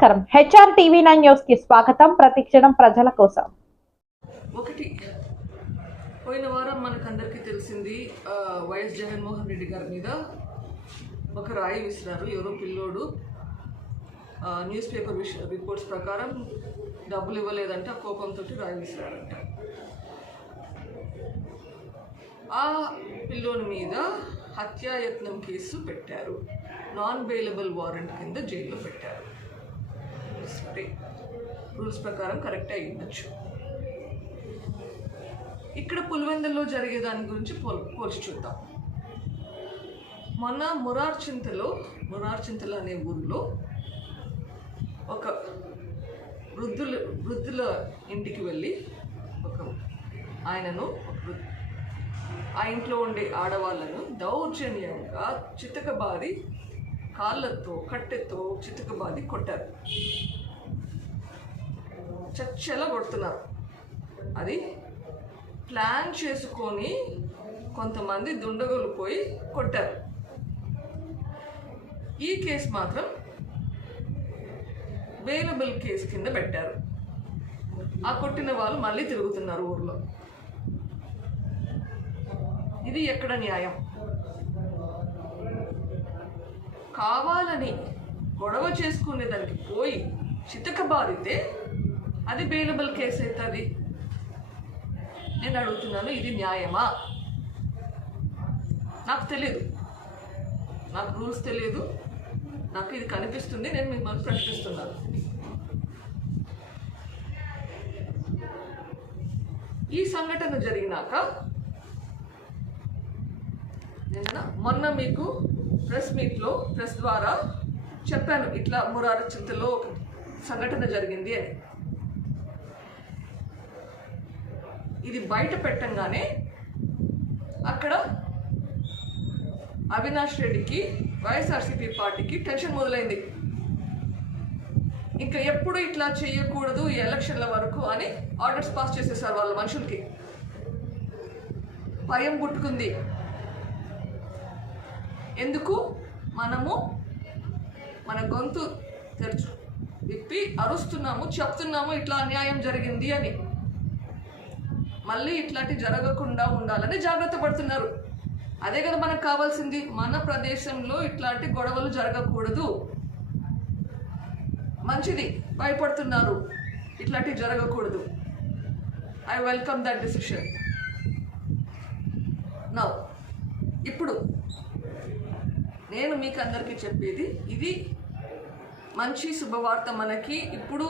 నమస్కారం. HR TV nine న్యూస్కి స్వాగతం. ప్రతిక్షణం ప్రజల కోసం. ఒకటి పోయిన వారం మనకందరికీ తెలిసింది వైఎస్ జగన్మోహన్ రెడ్డి గారి మీద ఒక రాయి విసిరారు. ఎవరో పిల్లోడు. న్యూస్ పేపర్ విష రిపోర్ట్స్ ప్రకారం డబ్బులు ఇవ్వలేదంటే ఆ కోపంతో రాయి విసిరారంట. ఆ పిల్లోని మీద హత్యాయత్నం కేసు పెట్టారు. నాన్ బెయిలబుల్ వారెంట్ కింద జైల్లో పెట్టారు. సరే రూల్స్ ప్రకారం కరెక్ట్ అయి ఉండొచ్చు. ఇక్కడ పులివెందుల్లో జరిగే దాని గురించి పోల్ పోల్చి చూద్దాం. మొన్న మురార్చింతలో మురార్చింతలు అనే ఊరిలో ఒక వృద్ధుల వృద్ధుల ఇంటికి వెళ్ళి ఒక ఆయనను ఆ ఇంట్లో ఉండే ఆడవాళ్ళను దౌర్జన్యంగా చితకబాది కాళ్ళతో కట్టెతో చితకబాది కొట్టారు. చచ్చెలా కొడుతున్నారు అది ప్లాన్ చేసుకొని కొంతమంది దుండగులు పోయి కొట్టారు. ఈ కేసు మాత్రం వేలబుల్ కేసు కింద పెట్టారు. ఆ కొట్టిన వాళ్ళు మళ్ళీ తిరుగుతున్నారు ఊర్లో. ఇది ఎక్కడ న్యాయం? కావాలని గొడవ చేసుకునే దానికి పోయి చితక బాధితే అది బెయిలబుల్ కేసు అవుతుంది నేను అడుగుతున్నాను ఇది న్యాయమా? నాకు తెలియదు నాకు రూల్స్ తెలియదు నాకు ఇది కనిపిస్తుంది నేను మిమ్మల్ని ప్రశ్నిస్తున్నాను ఈ సంఘటన జరిగినాక నిన్న మొన్న మీకు ప్రెస్ మీట్లో ప్రెస్ ద్వారా చెప్పాను. ఇట్లా మురారి చింతలో ఒక సంఘటన జరిగింది అని. ఇది బయట పెట్టంగానే అక్కడ అవినాష్ రెడ్డికి వైఎస్ఆర్సీపీ పార్టీకి టెన్షన్ మొదలైంది. ఇంకా ఎప్పుడు ఇట్లా చేయకూడదు ఎలక్షన్ల వరకు అని ఆర్డర్స్ పాస్ చేసేసారు వాళ్ళ మనుషులకి. భయం పుట్టుకుంది. ఎందుకు? మనము మన గొంతు తెరచు. విప్పి అరుస్తున్నాము చెప్తున్నాము ఇట్లా అన్యాయం జరిగింది అని. మళ్ళీ ఇట్లాంటి జరగకుండా ఉండాలని జాగ్రత్త పడుతున్నారు. అదే కదా మనకు కావాల్సింది మన ప్రదేశంలో ఇట్లాంటి గొడవలు జరగకూడదు. మంచిది భయపడుతున్నారు. ఇట్లాంటివి జరగకూడదు. I welcome that decision now ఇప్పుడు నేను మీకు అందరికీ చెప్పేది ఇది మంచి శుభవార్త మనకి ఇప్పుడు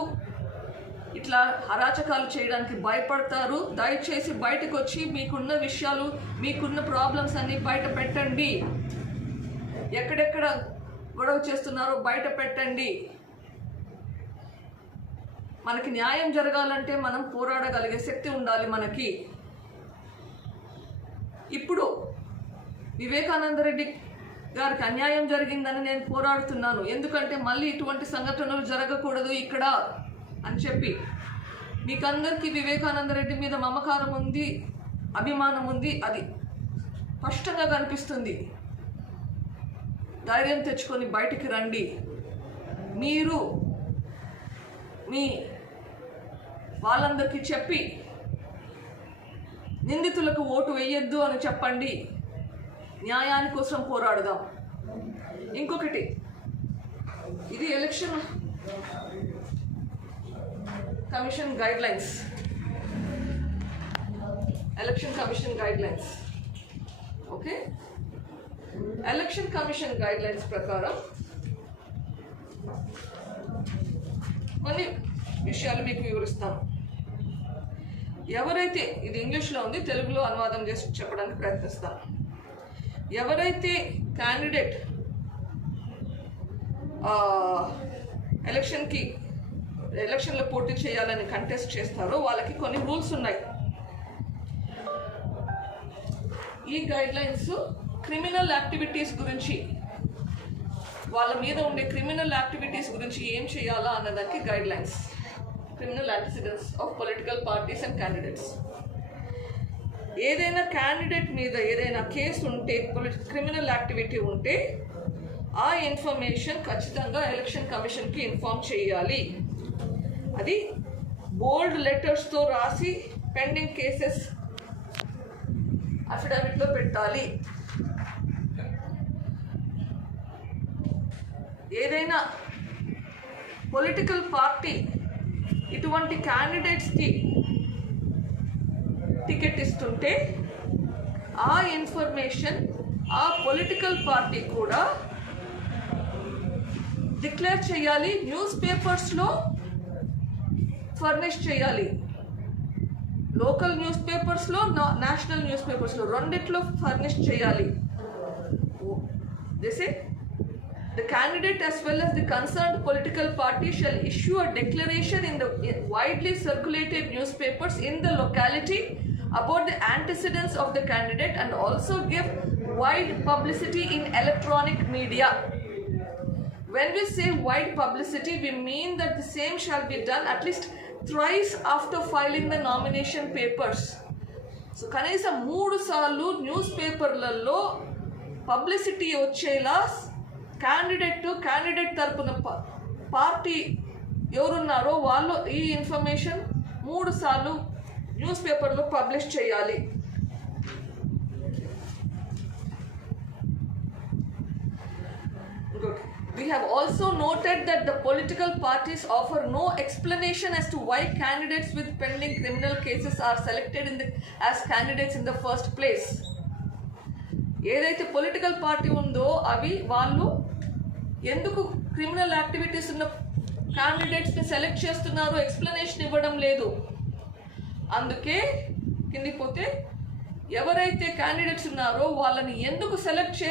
ఇట్లా అరాచకాలు చేయడానికి భయపడతారు. దయచేసి బయటకు వచ్చి మీకున్న విషయాలు మీకున్న ప్రాబ్లమ్స్ అన్నీ బయట పెట్టండి. ఎక్కడెక్కడ గొడవ చేస్తున్నారో బయట పెట్టండి. మనకి న్యాయం జరగాలంటే మనం పోరాడగలిగే శక్తి ఉండాలి మనకి. ఇప్పుడు వివేకానంద రెడ్డి గారికి అన్యాయం జరిగిందని నేను పోరాడుతున్నాను. ఎందుకంటే మళ్ళీ ఇటువంటి సంఘటనలు జరగకూడదు ఇక్కడ. అని చెప్పి మీకందరికీ వివేకానంద రెడ్డి మీద మమకారం ఉంది అభిమానం ఉంది అది స్పష్టంగా కనిపిస్తుంది. ధైర్యం తెచ్చుకొని బయటికి రండి. మీరు మీ వాళ్ళందరికీ చెప్పి నిందితులకు ఓటు వేయొద్దు అని చెప్పండి. న్యాయాని కోసం పోరాడుదాం. ఇంకొకటి ఇది election commission guidelines election commission guidelines okay? Election commission guidelines ప్రకారం కొన్ని విషయాలు మీకు వివరిస్తాను ఎవరైతే ఇది ఇంగ్లీష్లో ఉంది తెలుగులో అనువాదం చేసి చెప్పడానికి ప్రయత్నిస్తాను ఎవరైతే క్యాండిడేట్ ఎలక్షన్కి ఎలక్షన్లో పోటీ చేయాలని కంటెస్ట్ చేస్తారో వాళ్ళకి కొన్ని రూల్స్ ఉన్నాయి. ఈ గైడ్ లైన్స్ క్రిమినల్ యాక్టివిటీస్ గురించి వాళ్ళ మీద ఉండే క్రిమినల్ యాక్టివిటీస్ గురించి ఏం చేయాలా అన్నదానికి guidelines criminal accidents of political parties and candidates ఏదైనా క్యాండిడేట్ మీద ఏదైనా కేసు ఉంటే క్రిమినల్ యాక్టివిటీ ఉంటే ఆ ఇన్ఫర్మేషన్ ఖచ్చితంగా ఎలక్షన్ కమిషన్కి ఇన్ఫార్మ్ చేయాలి. అది బోల్డ్ లెటర్స్తో రాసి పెండింగ్ కేసెస్ అఫిడవిట్లో పెట్టాలి. ఏదైనా పొలిటికల్ పార్టీ ఇటువంటి క్యాండిడేట్స్కి టికెట్ ఇస్తుంటే ఆ ఇన్ఫర్మేషన్ ఆ పొలిటికల్ పార్టీ కూడా డిక్లేర్ చేయాలి. న్యూస్ పేపర్స్లో ఫర్నిష్ చేయాలి లోకల్ న్యూస్ పేపర్స్లో నేషనల్ న్యూస్ పేపర్స్లో రెండిట్లో ఫర్నిష్ చేయాలి this The candidate as well as the concerned political party shall issue a declaration in the widely circulated newspapers in the locality about the antecedents of the candidate and also give wide publicity in electronic media. When we say wide publicity, we mean that the same shall be done at least thrice after filing the nomination papers so కనీసం మూడు సార్లు news పేపర్లలో publicity వచ్చేలా candidate candidate తరపున ప- party ఎవరున్నారో వాళ్ళు ఈ ఇన్ఫర్మేషన్ మూడు సార్లు న్యూస్ పేపర్లో పబ్లిష్ చేయాలి Good. We have also noted that the political parties offer no explanation as to why candidates with pending criminal cases are selected in the, as candidates in the first place. ఏదైతే political party ఉందో అవి వాళ్ళు ఎందుకు criminal activities ఉన్న క్యాండిడేట్స్ని select చేస్తున్నారు explanation ఇవ్వడం లేదు అందుకే కిందికి పోతే ఎవరైతే క్యాండిడేట్స్ ఉన్నారో వాళ్ళని ఎందుకు సెలెక్ట్ చే